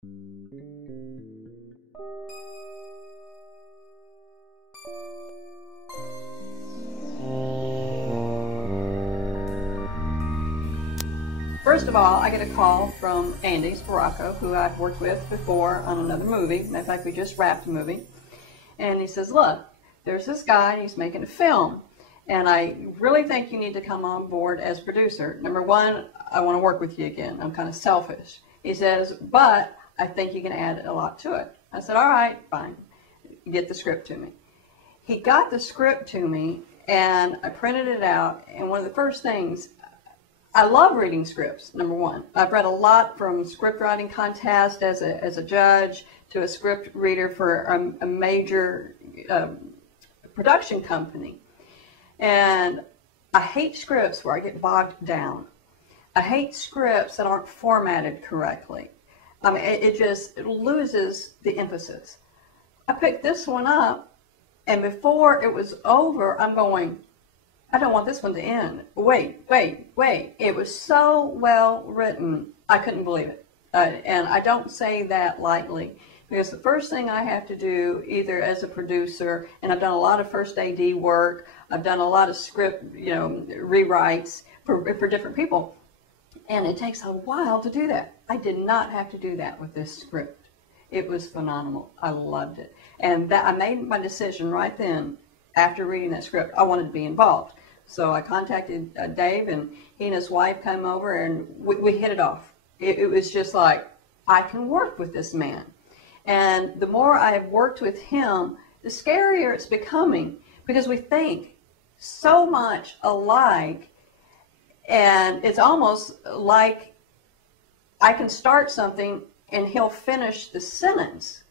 First of all, I get a call from Andy Sparacco, who I've worked with before on another movie. In fact, we just wrapped a movie. And he says, look, there's this guy, and he's making a film. And I really think you need to come on board as producer. Number one, I want to work with you again. I'm kind of selfish. He says, but I think you can add a lot to it. I said, all right, fine. Get the script to me. He got the script to me, and I printed it out. And one of the first things, I love reading scripts, number one. I've read a lot from script writing contest as a judge to a script reader for a major production company. And I hate scripts where I get bogged down. I hate scripts that aren't formatted correctly. I mean, it loses the emphasis. I picked this one up, and before it was over, I'm going, I don't want this one to end. Wait. It was so well written, I couldn't believe it. And I don't say that lightly, because the first thing I have to do, either as a producer, and I've done a lot of first AD work, I've done a lot of script, rewrites for different people, and it takes a while to do that. I did not have to do that with this script. It was phenomenal. I loved it. And I made my decision right then, after reading that script, I wanted to be involved. So I contacted Dave, and he and his wife came over, and we hit it off. It was just like, I can work with this man. And the more I've worked with him, the scarier it's becoming, because we think so much alike, and it's almost like I can start something and he'll finish the sentence.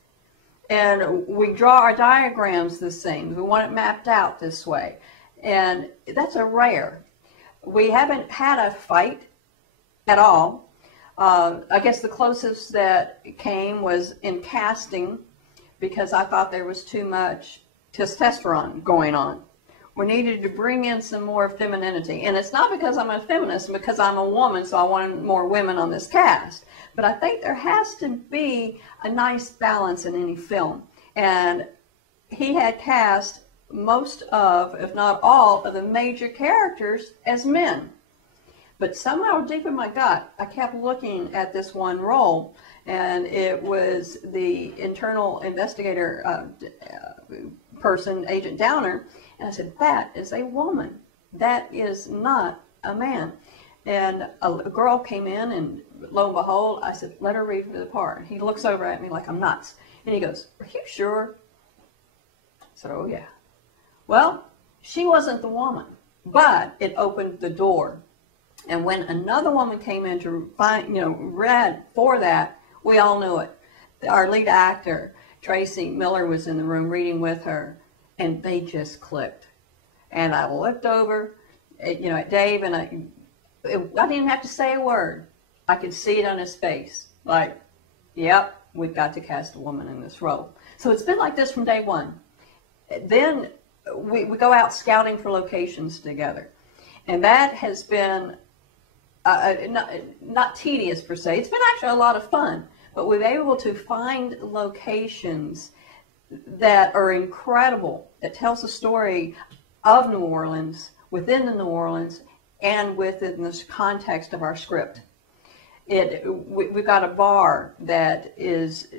And we draw our diagrams the same. We want it mapped out this way. And that's a rare. We haven't had a fight at all. I guess the closest that came was in casting, because I thought there was too much testosterone going on. We needed to bring in some more femininity. And it's not because I'm a feminist, because I'm a woman, so I wanted more women on this cast. But I think there has to be a nice balance in any film. And he had cast most of, if not all, of the major characters as men. But somehow deep in my gut, I kept looking at this one role, and it was the internal investigator person, Agent Downer, and I said, that is a woman. That is not a man. And a girl came in, and lo and behold, I said, let her read for the part. He looks over at me like I'm nuts. And he goes, are you sure? I said, oh yeah. Well, she wasn't the woman, but it opened the door. And when another woman came in to read for that, we all knew it. Our lead actor, Tracy Miller, was in the room reading with her, and they just clicked. And I looked over, at Dave, and I didn't even have to say a word. I could see it on his face, like, yep, we've got to cast a woman in this role. So it's been like this from day one. Then we go out scouting for locations together. And that has been not tedious per se. It's been actually a lot of fun. But we've been able to find locations that are incredible, that tells the story of New Orleans, within the New Orleans, and within the context of our script. We've got a bar that is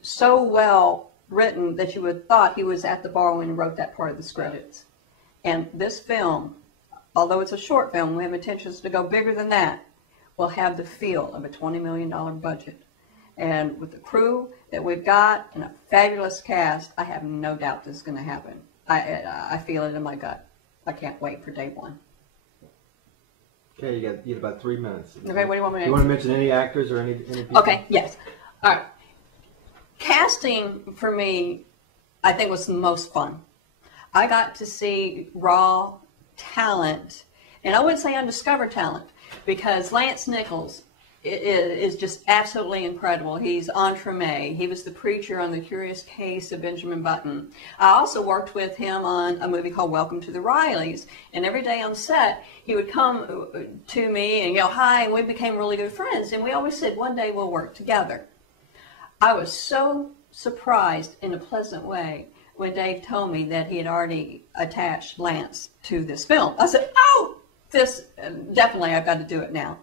so well written that you would have thought he was at the bar when he wrote that part of the script. And this film, although it's a short film, we have intentions to go bigger than that, will have the feel of a $20 million budget. And with the crew that we've got and a fabulous cast, I have no doubt this is going to happen. I feel it in my gut. I can't wait for day one. Okay, you got about 3 minutes. Okay, what do you want me to do? You want to mention any actors or any people? Okay, yes. All right. Casting, for me, I think was the most fun. I got to see raw talent, and I wouldn't say undiscovered talent, because Lance Nichols is just absolutely incredible. He's entremet. He was the preacher on The Curious Case of Benjamin Button. I also worked with him on a movie called Welcome to the Rileys, and every day on set, he would come to me and hi, and we became really good friends, and we always said, one day we'll work together. I was so surprised in a pleasant way when Dave told me that he had already attached Lance to this film. I said, oh, this, definitely I've got to do it now.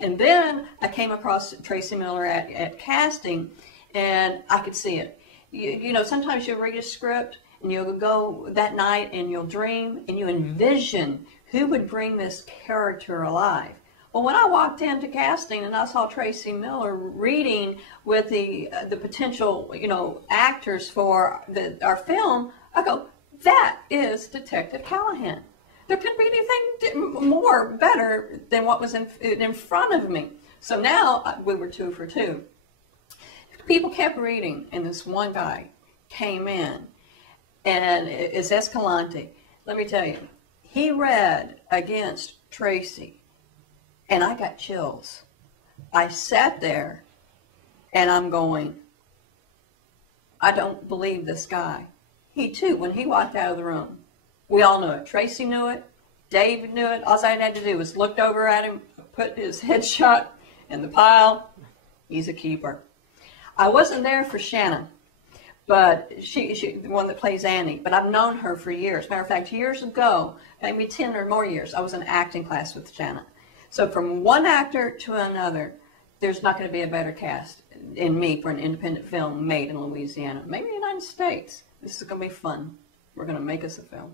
And then I came across Tracy Miller at casting, and I could see it. You know, sometimes you'll read a script and you'll go that night and you'll dream and you envision who would bring this character alive. Well, when I walked into casting and I saw Tracy Miller reading with the potential, you know, actors for our film, I go, that is Detective Callahan. There couldn't be anything more better than what was in front of me. So now we were 2 for 2. People kept reading, and this one guy came in, and it's Escalante. Let me tell you, he read against Tracy, and I got chills. I sat there, and I'm going, I don't believe this guy. He too, when he walked out of the room, we all knew it. Tracy knew it. Dave knew it. All I had to do was look over at him, put his headshot in the pile. He's a keeper. I wasn't there for Shanna, but she the one that plays Annie, but I've known her for years. Matter of fact, years ago, maybe 10 or more years, I was in acting class with Shanna. So from one actor to another, there's not going to be a better cast in me for an independent film made in Louisiana, maybe the United States. This is going to be fun. We're going to make us a film.